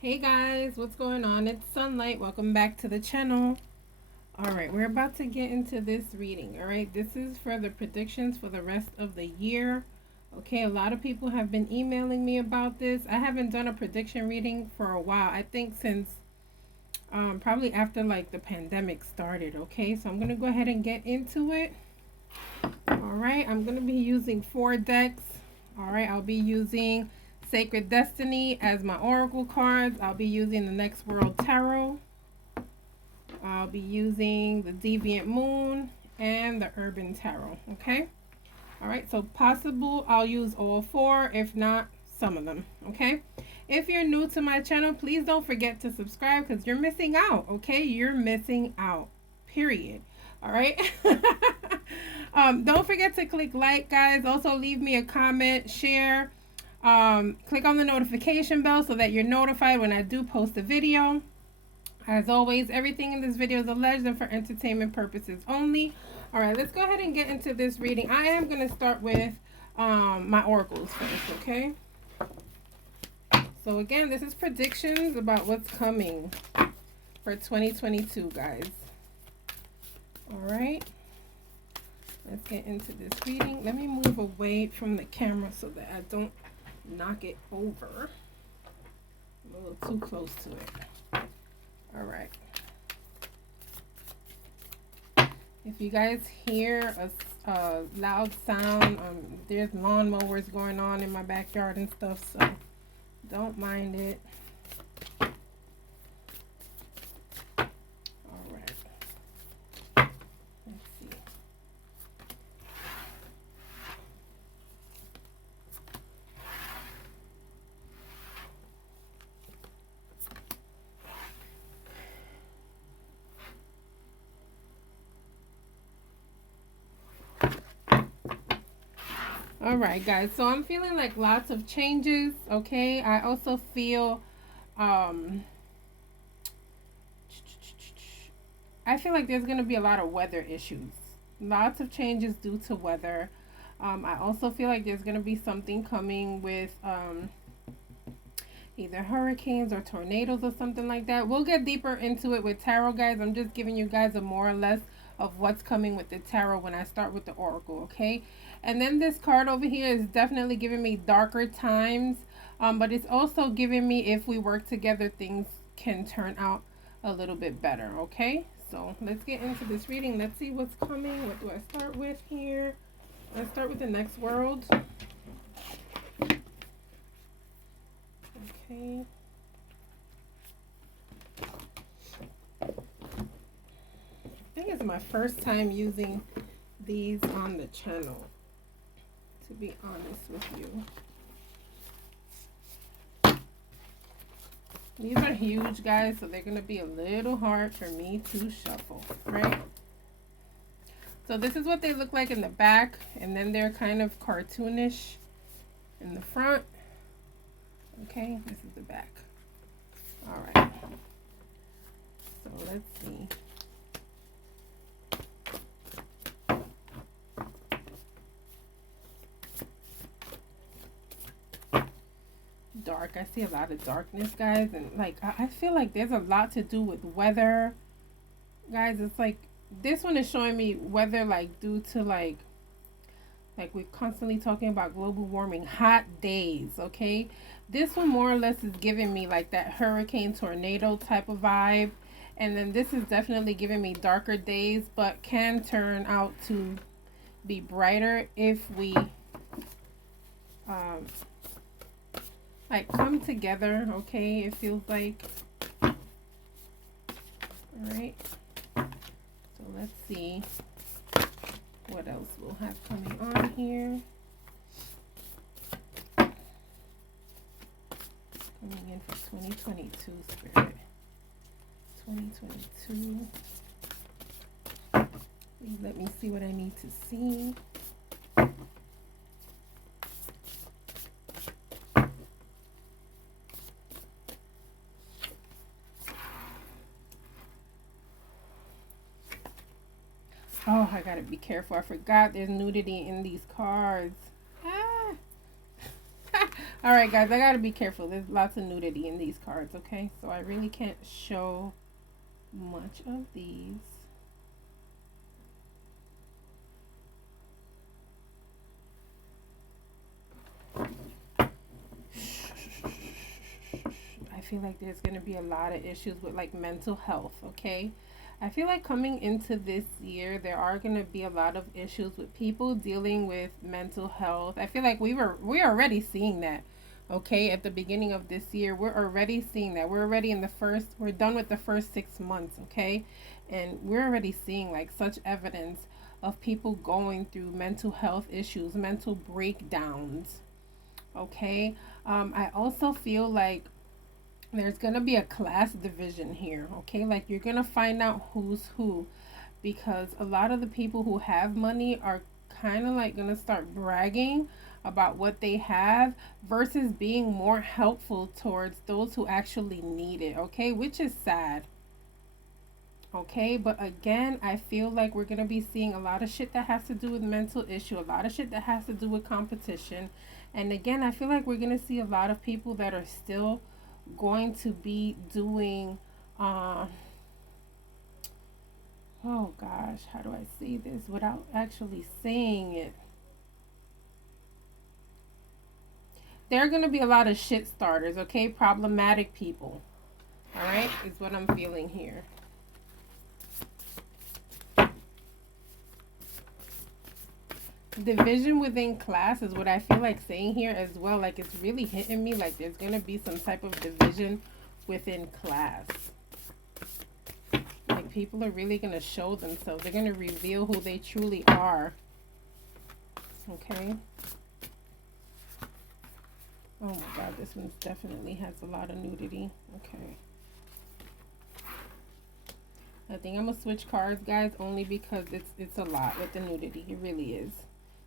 Hey guys, what's going on? It's Sunlight. Welcome back to the channel. All right, we're about to get into this reading. All right, this is for the predictions for the rest of the year. Okay, a lot of people have been emailing me about this. I haven't done a prediction reading for a while. I think since probably after like the pandemic started. Okay, so I'm gonna go ahead and get into it. All right, I'm gonna be using 4 decks. All right, I'll be using Sacred Destiny as my oracle cards. I'll be using the Next World Tarot. I'll be using the Deviant Moon and the Urban Tarot. Okay. All right. So possible I'll use all 4. If not, some of them. Okay. If you're new to my channel, please don't forget to subscribe because you're missing out. Okay. You're missing out. Period. All right. Don't forget to click like, guys. Also, leave me a comment, share. Click on the notification bell so that you're notified when I do post a video. As always, everything in this video is alleged and for entertainment purposes only. All right, let's go ahead and get into this reading. I am going to start with my oracles first, okay? So again, this is predictions about what's coming for 2022, guys. All right. Let's get into this reading. Let me move away from the camera so that I don't knock it over. I'm a little too close to it. All right. If you guys hear a loud sound, there's lawnmowers going on in my backyard and stuff, so don't mind it. All right. Let's see. All right, guys. So I'm feeling like lots of changes. Okay. I also feel, I feel like there's gonna be a lot of weather issues. Lots of changes due to weather. I also feel like there's gonna be something coming with either hurricanes or tornadoes or something like that. We'll get deeper into it with tarot, guys. I'm just giving you guys a more or less of what's coming with the tarot when I start with the oracle, okay? And then this card over here is definitely giving me darker times, but it's also giving me if we work together, things can turn out a little bit better, okay? So let's get into this reading. Let's see what's coming. What do I start with here? Let's start with the next world. Okay. I think it's my first time using these on the channel, to be honest with you. These are huge, guys, so they're going to be a little hard for me to shuffle, right? So this is what they look like in the back, and then they're kind of cartoonish in the front. Okay, this is the back. All right. So let's see. Dark. I see a lot of darkness, guys, and like I feel like there's a lot to do with weather, guys. It's like this one is showing me weather like due to like we're constantly talking about global warming, hot days, okay? This one more or less is giving me like that hurricane tornado type of vibe, and then this is definitely giving me darker days, but can turn out to be brighter if we um like come together, okay? It feels like. All right, so let's see what else we'll have coming on here. Coming in for 2022, Spirit. 2022. Please let me see what I need to see. Oh, I gotta be careful. I forgot there's nudity in these cards. Ah. All right, guys, I gotta be careful. There's lots of nudity in these cards, okay? So I really can't show much of these. I feel like there's gonna be a lot of issues with like mental health, okay? I feel like coming into this year, there are gonna be a lot of issues with people dealing with mental health. I feel like we're already seeing that. Okay, at the beginning of this year, we're already seeing that. We're already in the first. We're done with the first 6 months. Okay, and we're already seeing like such evidence of people going through mental health issues, mental breakdowns. Okay, I also feel like there's gonna be a class division here. Okay, like you're gonna find out who's who, because a lot of the people who have money are kind of like gonna start bragging about what they have versus being more helpful towards those who actually need it. Okay, which is sad. Okay, but again, I feel like we're gonna be seeing a lot of shit that has to do with mental issue, a lot of shit that has to do with competition. And again, I feel like we're gonna see a lot of people that are still going to be doing oh gosh, how do I say this without actually saying it? There are going to be a lot of shit starters, okay? Problematic people. All right? Is what I'm feeling here. Division within class is what I feel like saying here as well. Like it's really hitting me like there's going to be some type of division within class. Like people are really going to show themselves. They're going to reveal who they truly are. Okay? Oh my god, this one definitely has a lot of nudity. Okay. I think I'm gonna switch cards, guys, only because it's a lot with the nudity. It really is.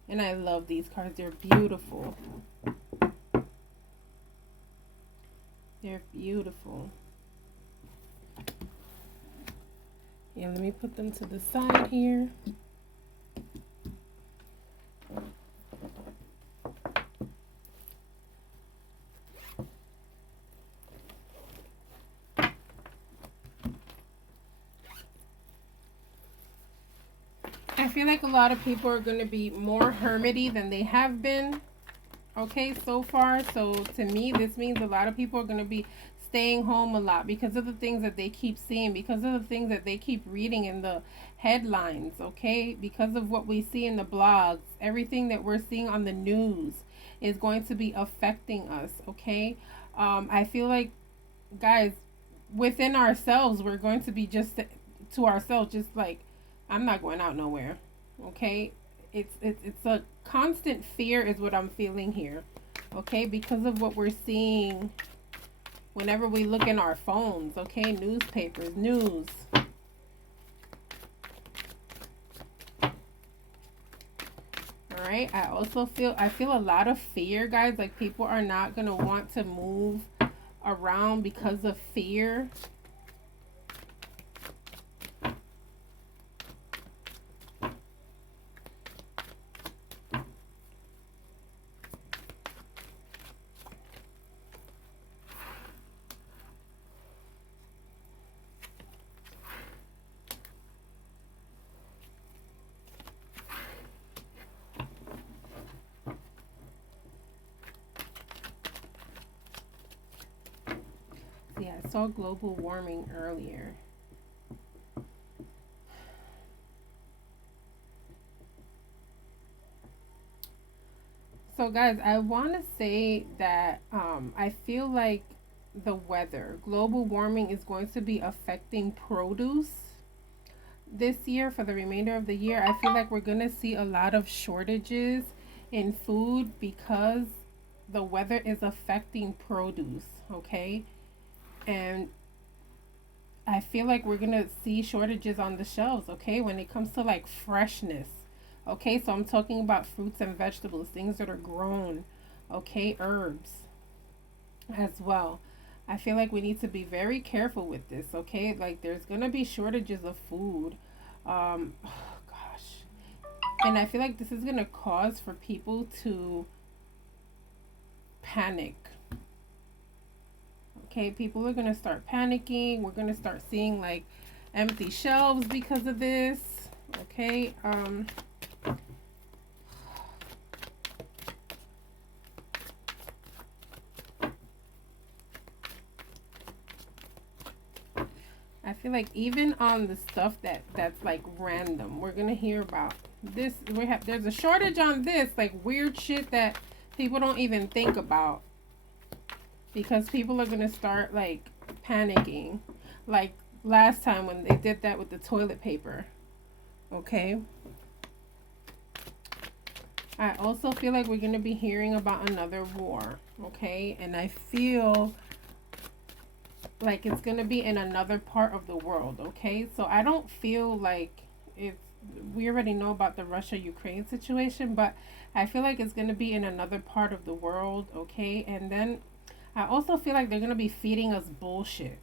And I love these cards. They're beautiful. They're beautiful. Yeah, let me put them to the side here. I feel like a lot of people are going to be more hermity than they have been, okay, so far. So to me, this means a lot of people are going to be staying home a lot because of the things that they keep seeing, because of the things that they keep reading in the headlines, okay, because of what we see in the blogs. Everything that we're seeing on the news is going to be affecting us, okay. I feel like, guys, within ourselves, we're going to be just to ourselves, just like, I'm not going out nowhere, okay. It's a constant fear is what I'm feeling here, okay, because of what we're seeing whenever we look in our phones, okay, newspapers, news. All right, I feel a lot of fear, guys, like people are not going to want to move around because of fear. Yeah, I saw global warming earlier. So, guys, I want to say that I feel like the weather, global warming, is going to be affecting produce this year for the remainder of the year. I feel like we're going to see a lot of shortages in food because the weather is affecting produce, okay? And I feel like we're going to see shortages on the shelves, okay, when it comes to like freshness. Okay, so I'm talking about fruits and vegetables, things that are grown, okay, herbs as well. I feel like we need to be very careful with this, okay? Like there's going to be shortages of food. Oh gosh. And I feel like this is going to cause for people to panic. Okay, people are gonna start panicking. We're gonna start seeing like empty shelves because of this. Okay, I feel like even on the stuff that's like random, we're gonna hear about this. There's a shortage on this, like weird shit that people don't even think about, because people are gonna start like panicking, like last time when they did that with the toilet paper. Okay. I also feel like we're gonna be hearing about another war. Okay, and I feel like it's gonna be in another part of the world. Okay, so I don't feel like it's, we already know about the Russia-Ukraine situation, but I feel like it's gonna be in another part of the world. Okay, and then I also feel like they're gonna be feeding us bullshit.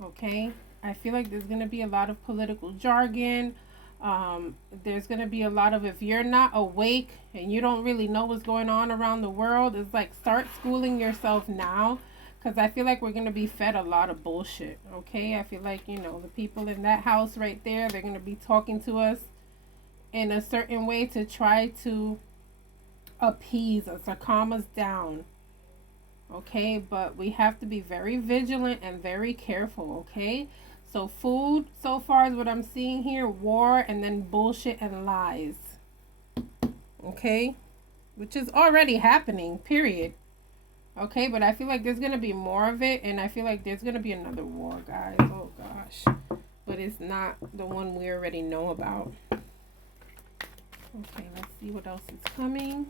Okay, I feel like there's gonna be a lot of political jargon. There's gonna be a lot of, if you're not awake and you don't really know what's going on around the world, it's like start schooling yourself now, because I feel like we're gonna be fed a lot of bullshit. Okay, I feel like, you know, the people in that house right there, they're gonna be talking to us in a certain way to try to appease us or calm us down. Okay, but we have to be very vigilant and very careful. Okay, so food so far is what I'm seeing here: war, and then bullshit and lies. Okay, which is already happening, period. Okay, but I feel like there's gonna be more of it, and I feel like there's gonna be another war, guys. Oh gosh, but it's not the one we already know about. Okay, let's see what else is coming.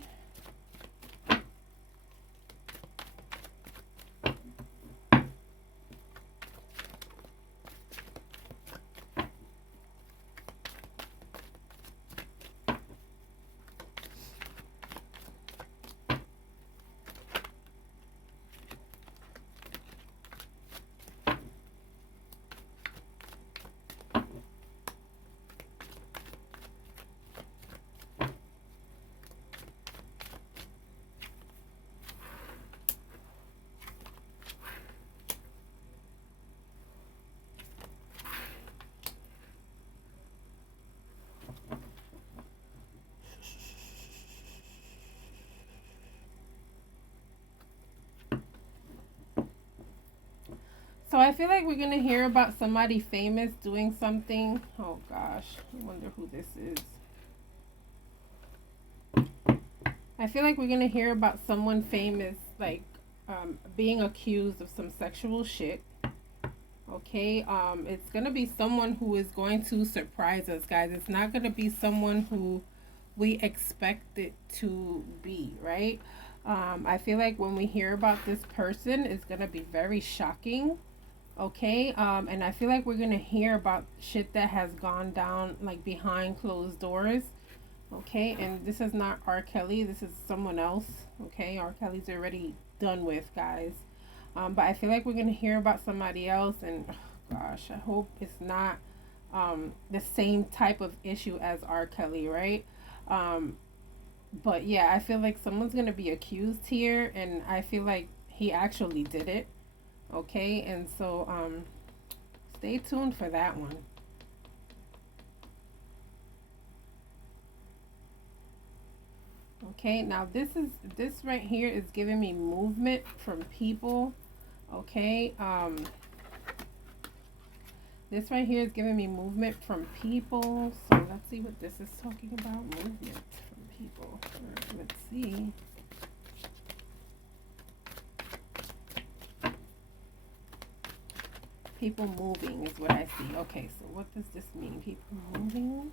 So I feel like we're gonna hear about somebody famous doing something. Oh gosh, I wonder who this is. I feel like we're gonna hear about someone famous, like being accused of some sexual shit. Okay, it's gonna be someone who is going to surprise us, guys. It's not gonna be someone who we expect it to be, right? I feel like when we hear about this person, it's gonna be very shocking. Okay, and I feel like we're gonna hear about shit that has gone down like behind closed doors. Okay, and this is not R. Kelly, this is someone else. Okay, R. Kelly's already done with, guys. But I feel like we're gonna hear about somebody else, and oh, gosh, I hope it's not the same type of issue as R. Kelly, right? Um, but yeah, I feel like someone's gonna be accused here, and I feel like he actually did it. Okay, and so stay tuned for that one. Okay, now this right here is giving me movement from people. Okay, this right here is giving me movement from people. So let's see what this is talking about. Movement from people. Right, let's see. People moving is what I see. Okay, so what does this mean? People moving.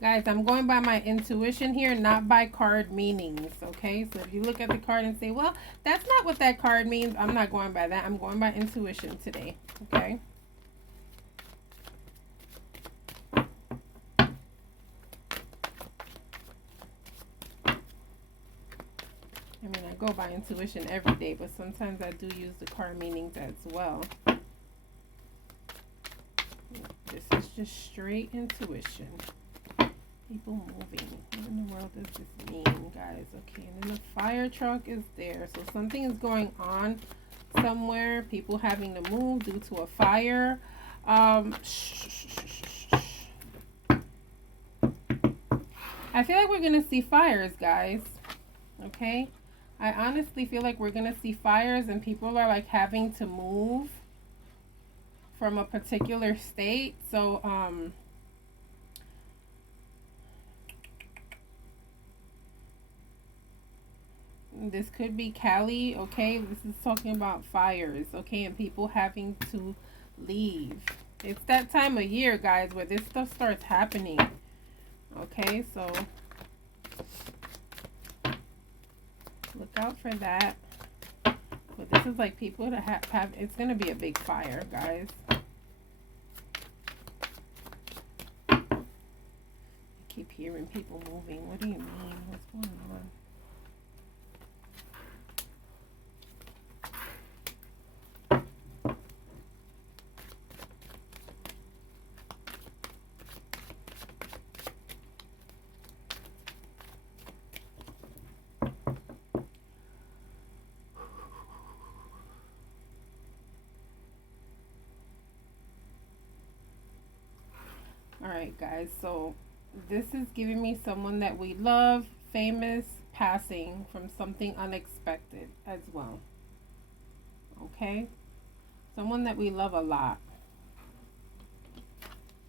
Guys, I'm going by my intuition here, not by card meanings, okay? So if you look at the card and say, well, that's not what that card means, I'm not going by that. I'm going by intuition today, okay? I mean, I go by intuition every day, but sometimes I do use the card meanings as well. This is just straight intuition. People moving. What in the world does this mean, guys? Okay, and then the fire truck is there. So something is going on somewhere. People having to move due to a fire. I feel like we're going to see fires, guys. Okay? I honestly feel like we're going to see fires and people are like having to move from a particular state. So, this could be Cali, okay? This is talking about fires, okay? And people having to leave. It's that time of year, guys, where this stuff starts happening. Okay, so look out for that. But this is like people that have it's going to be a big fire, guys. I keep hearing people moving. What do you mean? What's going on? Alright, guys, so this is giving me someone that we love, famous, passing from something unexpected as well. Okay? Someone that we love a lot.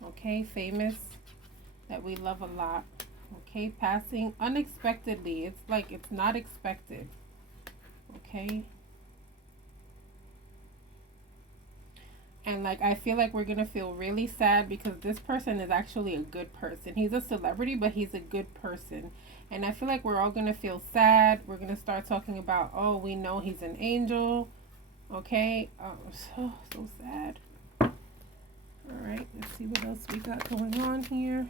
Okay, famous, that we love a lot. Okay, passing unexpectedly. It's like it's not expected. Okay? And like I feel like we're gonna feel really sad because this person is actually a good person. He's a celebrity, but he's a good person. And I feel like we're all gonna feel sad. We're gonna start talking about, oh, we know he's an angel. Okay, so sad. All right, let's see what else we got going on here.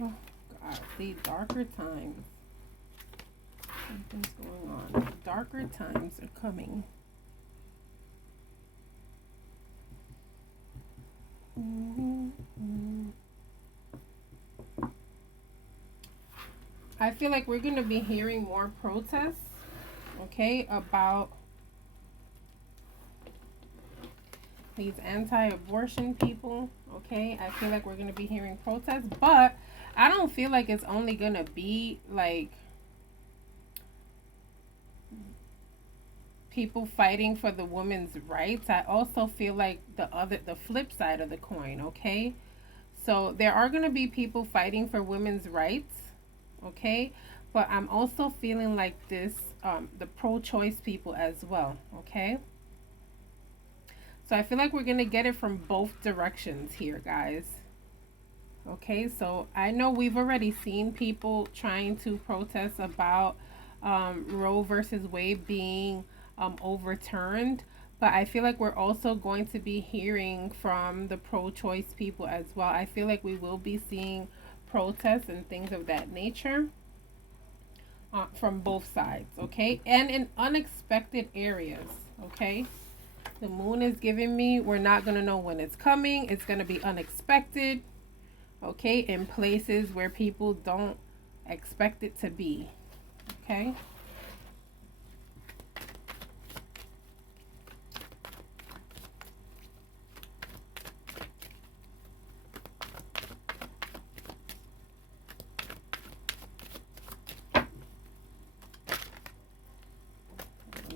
Oh God, see, darker times. Something's going on. Darker times are coming. I feel like we're going to be hearing more protests, okay, about these anti-abortion people, okay? I feel like we're going to be hearing protests, but I don't feel like it's only going to be like people fighting for the women's rights. I also feel like the flip side of the coin, okay? So there are going to be people fighting for women's rights, okay? But I'm also feeling like this the pro-choice people as well, okay? So I feel like we're going to get it from both directions here, guys. Okay, so I know we've already seen people trying to protest about Roe versus Wade being overturned, but I feel like we're also going to be hearing from the pro-choice people as well. I feel like we will be seeing protests and things of that nature from both sides, okay? And in unexpected areas, okay? The moon is giving me, we're not going to know when it's coming. It's going to be unexpected, okay? In places where people don't expect it to be, okay?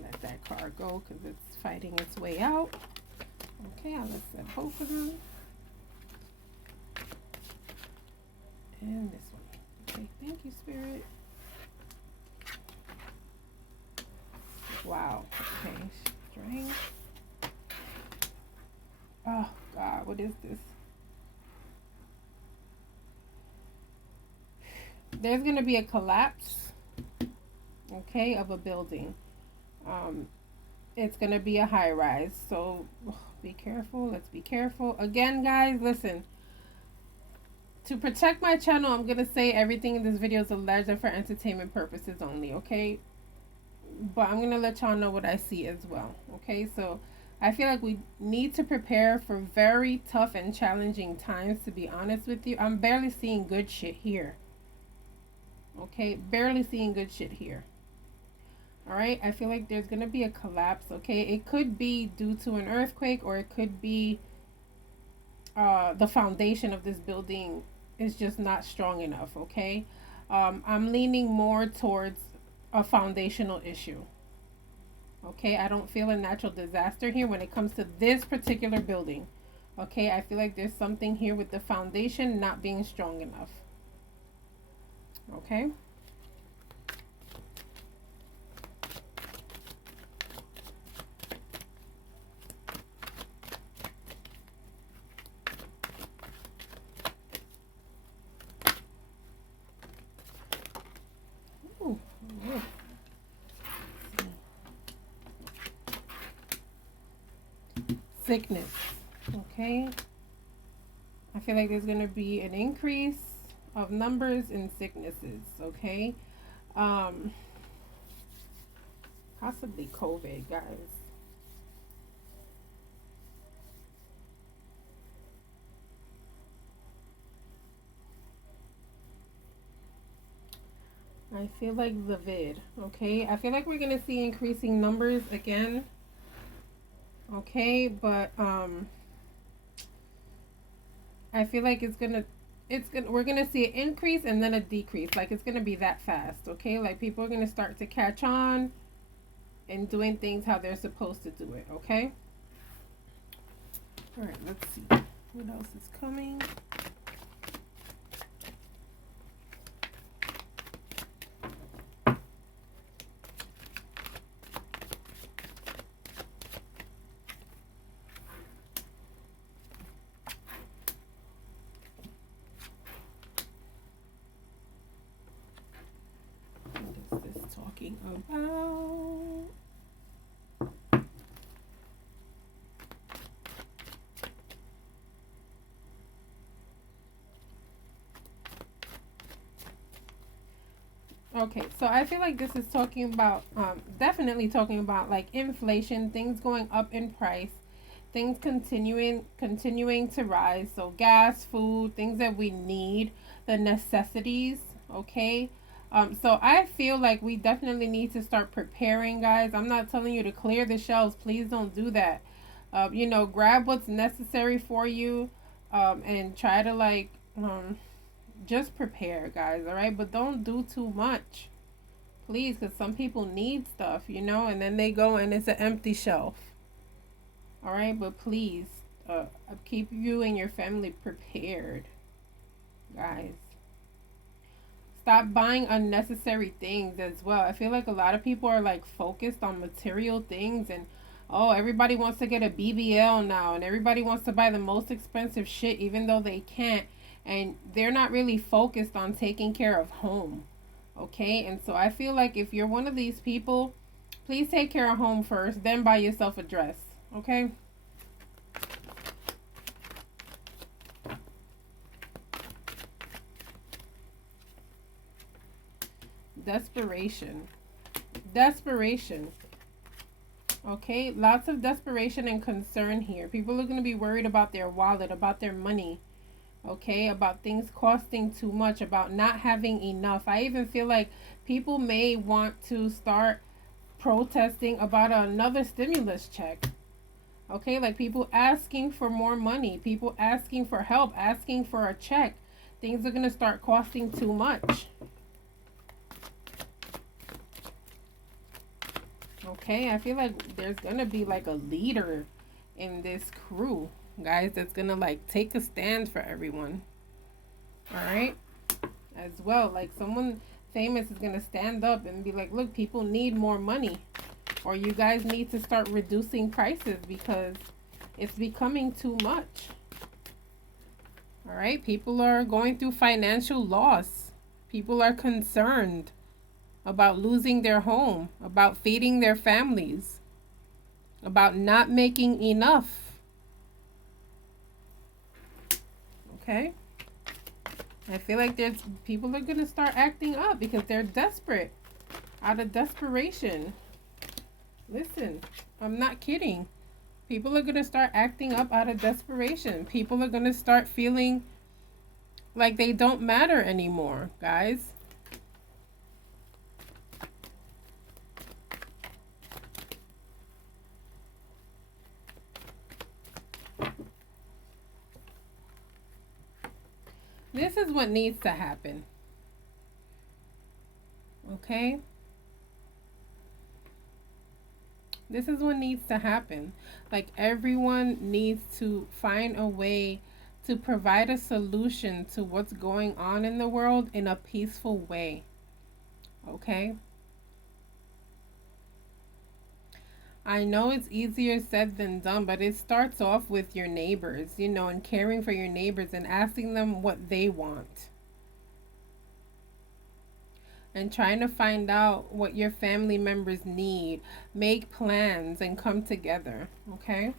Let that car go because it's fighting its way out. Okay, I'll let both of them. And this one. Okay, thank you, Spirit. Wow. Okay, string. Oh, God, what is this? There's going to be a collapse, okay, of a building. it's going to be a high rise. So be careful. Let's be careful. Again, guys, listen. To protect my channel, I'm going to say everything in this video is alleged and for entertainment purposes only, okay? But I'm going to let y'all know what I see as well, okay? So I feel like we need to prepare for very tough and challenging times, to be honest with you. I'm barely seeing good shit here, okay? Barely seeing good shit here. All right, I feel like there's gonna be a collapse. Okay, it could be due to an earthquake, or it could be the foundation of this building is just not strong enough. Okay, I'm leaning more towards a foundational issue. Okay, I don't feel a natural disaster here when it comes to this particular building. Okay, I feel like there's something here with the foundation not being strong enough. Okay. Ooh, ooh. Sickness. Okay, I feel like there's going to be an increase of numbers in sicknesses. Okay, um possibly COVID, guys. I feel like the vid. Okay, I feel like we're going to see increasing numbers again. Okay, but I feel like we're gonna see an increase and then a decrease. Like it's gonna be that fast, okay? Like people are gonna start to catch on and doing things how they're supposed to do it, okay? All right, let's see what else is coming. What is this talking about? Okay, so I feel like this is talking about, definitely talking about like inflation, things going up in price, things continuing to rise. So gas, food, things that we need, the necessities. Okay, so I feel like we definitely need to start preparing, guys. I'm not telling you to clear the shelves. Please don't do that. Grab what's necessary for you, and try to just prepare, guys. All right, but don't do too much, please, because some people need stuff, and then they go and it's an empty shelf. All right, but please, keep you and your family prepared, guys. Stop buying unnecessary things as well. I feel like a lot of people are like focused on material things, and oh, everybody wants to get a BBL now, and everybody wants to buy the most expensive shit even though they can't, and they're not really focused on taking care of home. Okay? And so I feel like if you're one of these people, please take care of home first, then buy yourself a dress. Okay? Desperation. Desperation. Okay? Lots of desperation and concern here. People are going to be worried about their wallet, about their money. Okay? About things costing too much, about not having enough. I even feel like people may want to start protesting about another stimulus check. Okay? Like people asking for more money, people asking for help, asking for a check. Things are going to start costing too much. Okay, I feel like there's gonna be like a leader in this crew, guys, that's gonna like take a stand for everyone. All right, as well, like someone famous is gonna stand up and be like, look, people need more money, or you guys need to start reducing prices because it's becoming too much. All right, people are going through financial loss. People are concerned about losing their home, about feeding their families. about not making enough. Okay? I feel like there's people are going to start acting up because they're desperate. Out of desperation. Listen, I'm not kidding. People are going to start acting up out of desperation. People are going to start feeling like they don't matter anymore, guys. This is what needs to happen. Okay? This is what needs to happen. Like, everyone needs to find a way to provide a solution to what's going on in the world in a peaceful way. Okay? I know it's easier said than done, but it starts off with your neighbors, you know, and caring for your neighbors and asking them what they want. And trying to find out what your family members need. Make plans and come together, okay?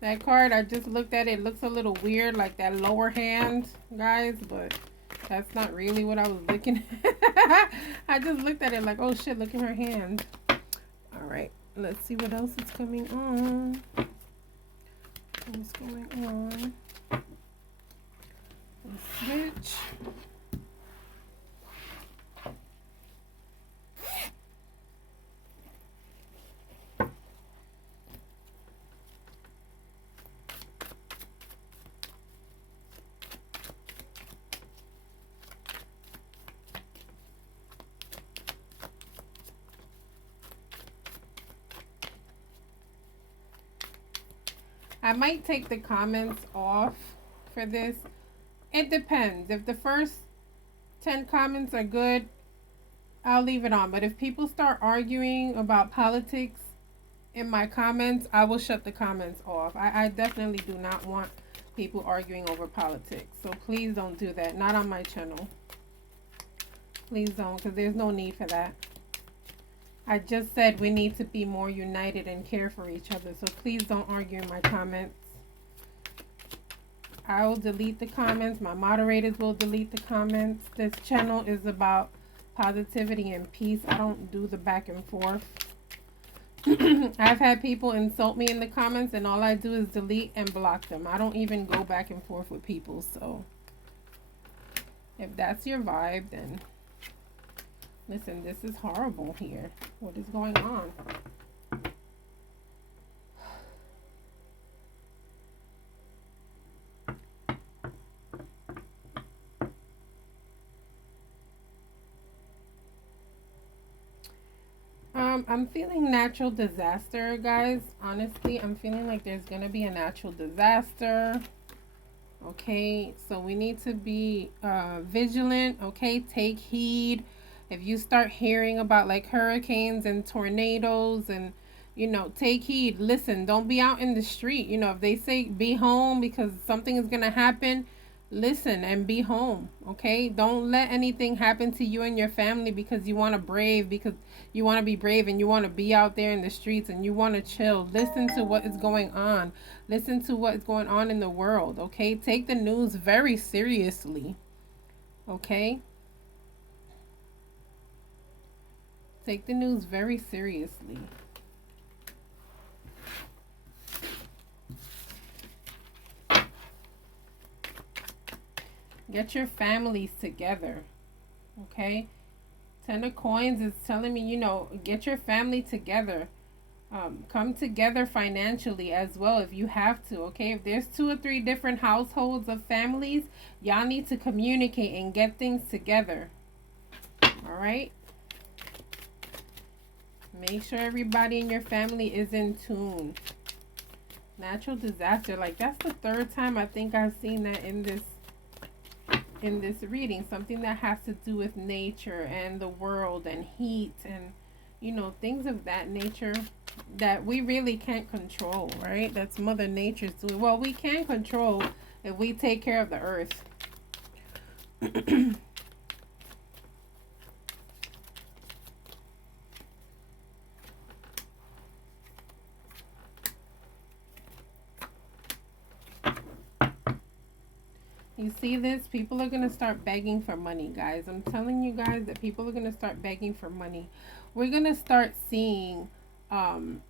That card, I just looked at it, looks a little weird, like that lower hand, guys, but that's not really what I was looking at. I just looked at it like, oh shit, look at her hand. All right, let's see what else is coming on. What's going on? Switch. I might take the comments off for this. It depends. If the first 10 comments are good, I'll leave it on. But if people start arguing about politics in my comments, I will shut the comments off. I definitely do not want people arguing over politics. So please don't do that. Not on my channel. Please don't, because there's no need for that. I just said we need to be more united and care for each other. So please don't argue in my comments. I will delete the comments. My moderators will delete the comments. This channel is about positivity and peace. I don't do the back and forth. I've had people insult me in the comments and all I do is delete and block them. I don't even go back and forth with people. So if that's your vibe, then listen, this is horrible here. What is going on? I'm feeling natural disaster, guys. Honestly, I'm feeling like there's going to be a natural disaster. Okay, so we need to be vigilant. Okay, take heed. If you start hearing about like hurricanes and tornadoes and, you know, take heed. Listen, don't be out in the street. You know, if they say be home because something is going to happen, listen and be home. Okay, don't let anything happen to you and your family because you want to be brave and you want to be out there in the streets and you want to chill. Listen to what is going on. Listen to what is going on in the world. Okay, take the news very seriously. Okay, take the news very seriously. Get your families together. Okay, Ten of Coins is telling me, you know, get your family together. Come together financially as well if you have to. Okay, if there's 2 or 3 different households of families, y'all need to communicate and get things together. All right, make sure everybody in your family is in tune. Natural disaster, like that's the 3rd time I think I've seen that in this reading. Something that has to do with nature and the world and heat and, you know, things of that nature that we really can't control, right? That's Mother Nature's doing. Well, we can control if we take care of the earth. You see this? People are going to start begging for money, guys. I'm telling you guys that people are going to start begging for money. We're going to start seeing um,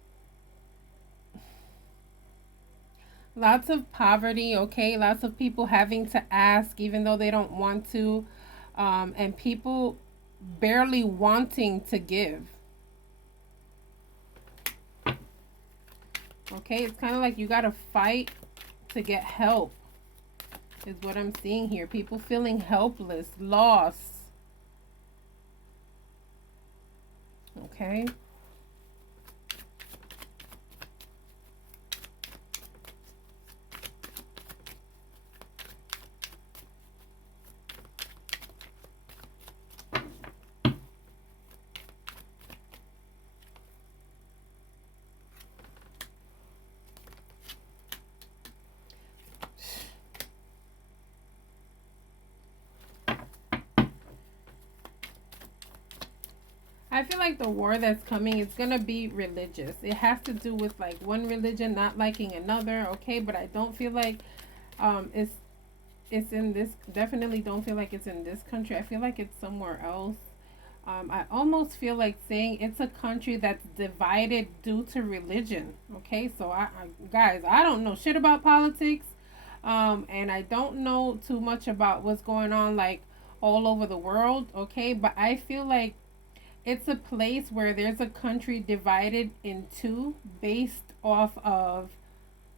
lots of poverty, okay? Lots of people having to ask even though they don't want to. And people barely wanting to give. Okay? It's kind of like you got to fight to get help, is what I'm seeing here. People feeling helpless, lost. Okay? I feel like the war that's coming is gonna be religious. It has to do with like one religion not liking another, okay? But I don't feel like it's in this. Definitely don't feel like it's in this country. I feel like it's somewhere else. I almost feel like saying it's a country that's divided due to religion. Okay, so guys, I don't know shit about politics, and I don't know too much about what's going on like all over the world. Okay, but I feel like it's a place where there's a country divided in two based off of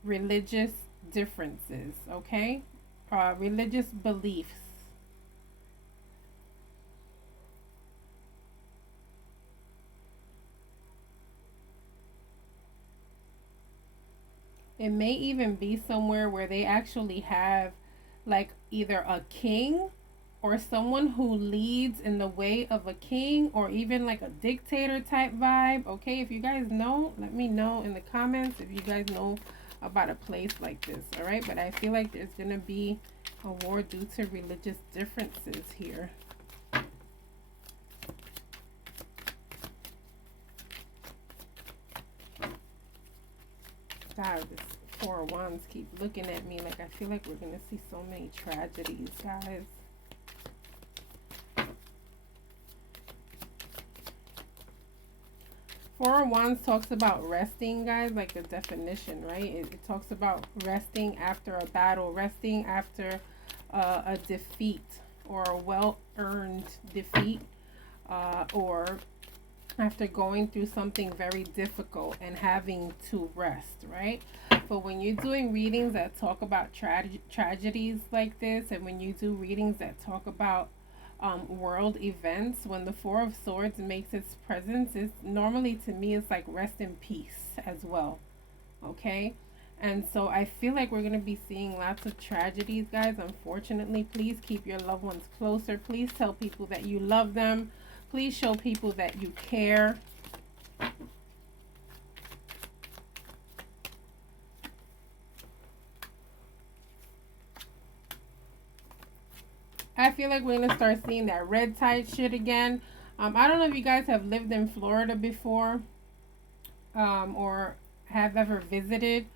religious differences, okay? Religious beliefs. It may even be somewhere where they actually have like either a king or someone who leads in the way of a king or even like a dictator type vibe. Okay, if you guys know, let me know in the comments if you guys know about a place like this. All right, but I feel like there's gonna be a war due to religious differences here. God, this Four of Wands keep looking at me like I feel like we're gonna see so many tragedies, guys. Four of Wands talks about resting, guys, like the definition, right? It talks about resting after a battle, resting after a defeat or a well-earned defeat, or after going through something very difficult and having to rest, right? But when you're doing readings that talk about tragedies like this, and when you do readings that talk about world events, when the Four of Swords makes its presence, is normally to me it's like rest in peace as well. Okay? And so I feel like we're going to be seeing lots of tragedies, guys. Unfortunately, please keep your loved ones closer. Please tell people that you love them. Please show people that you care. I feel like we're going to start seeing that red tide shit again. I don't know if you guys have lived in Florida before, or have ever visited.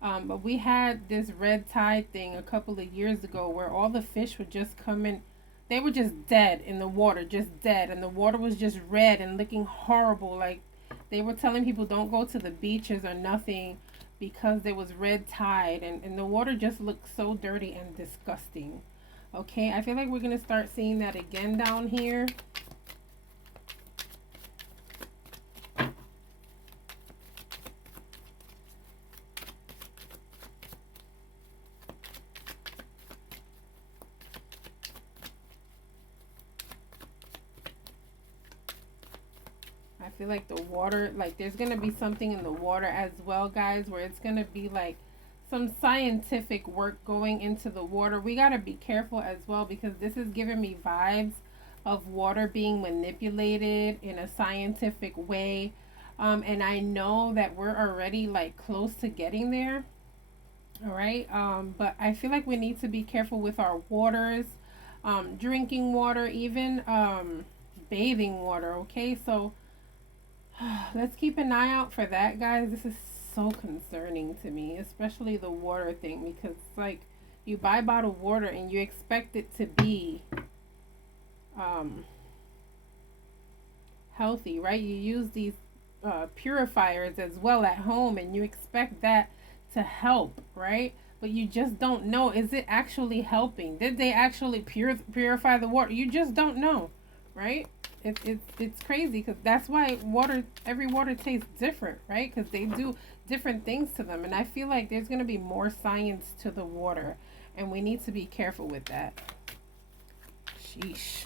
But we had this red tide thing a couple of years ago where all the fish would just come in. They were just dead in the water, just dead. And the water was just red and looking horrible. Like they were telling people don't go to the beaches or nothing because there was red tide. And the water just looked so dirty and disgusting. Okay, I feel like we're going to start seeing that again down here. I feel like the water, like there's going to be something in the water as well, guys, where it's going to be like some scientific work going into the water. We got to be careful as well because this is giving me vibes of water being manipulated in a scientific way. And I know that we're already like close to getting there. All right. But I feel like we need to be careful with our waters, drinking water, even bathing water. Okay. So let's keep an eye out for that, guys. This is so concerning to me, especially the water thing, because like You buy bottled water and you expect it to be um, healthy, right? You use these purifiers as well at home and you expect that to help, right? But you just don't know, is it actually helping? Did they actually purify the water? You just don't know, right? It's crazy because that's why every water tastes different, right? Because they do different things to them. And I feel like there's going to be more science to the water. And we need to be careful with that. Sheesh.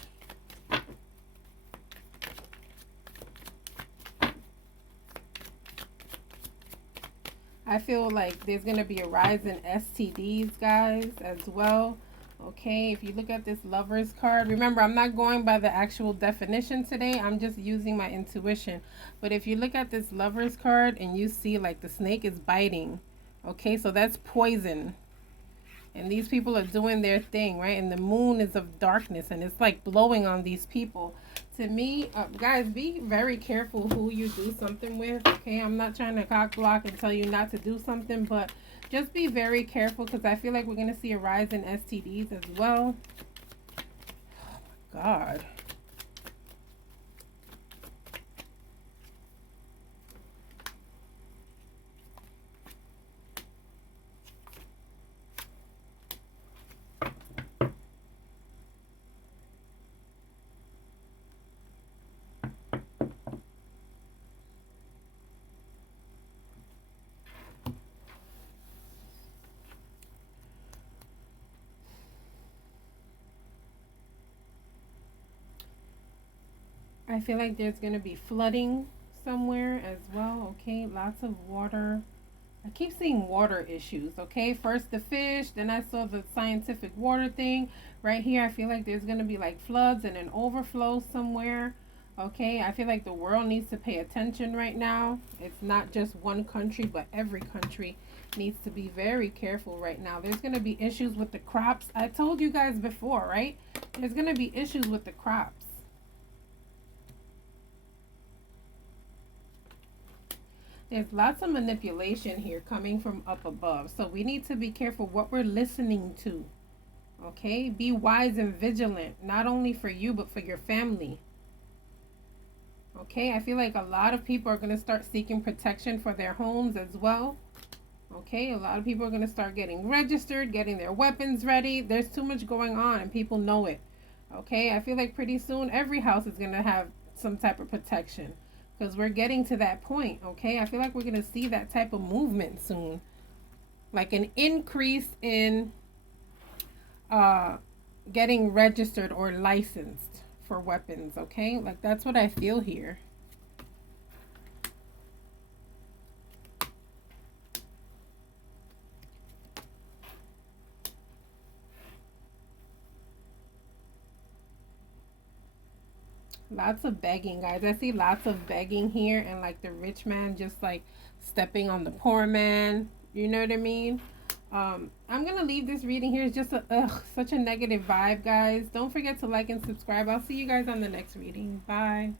I feel like there's going to be a rise in STDs, guys, as well. Okay, if you look at this lover's card, remember, I'm not going by the actual definition today. I'm just using my intuition. But if you look at this lover's card and you see like the snake is biting, okay, so that's poison. And these people are doing their thing, right? And the moon is of darkness and it's like blowing on these people. To me, guys, be very careful who you do something with, okay? I'm not trying to cock block and tell you not to do something, but just be very careful because I feel like we're going to see a rise in STDs as well. Oh my God. I feel like there's going to be flooding somewhere as well, okay? Lots of water. I keep seeing water issues, okay? First the fish, then I saw the scientific water thing. Right here, I feel like there's going to be like floods and an overflow somewhere, okay? I feel like the world needs to pay attention right now. It's not just one country, but every country needs to be very careful right now. There's going to be issues with the crops. I told you guys before, right? There's going to be issues with the crops. There's lots of manipulation here coming from up above. So we need to be careful what we're listening to. Okay? Be wise and vigilant, not only for you, but for your family. Okay? I feel like a lot of people are going to start seeking protection for their homes as well. Okay? A lot of people are going to start getting registered, getting their weapons ready. There's too much going on and people know it. Okay? I feel like pretty soon every house is going to have some type of protection because we're getting to that point. Okay, I feel like we're gonna see that type of movement soon, like an increase in uh getting registered or licensed for weapons. Okay, like that's what I feel here. Lots of begging, guys. I see lots of begging here, and like the rich man just like stepping on the poor man. You know what I mean? I'm gonna leave this reading here. It's just such a negative vibe, guys. Don't forget to like and subscribe. I'll see you guys on the next reading. Bye.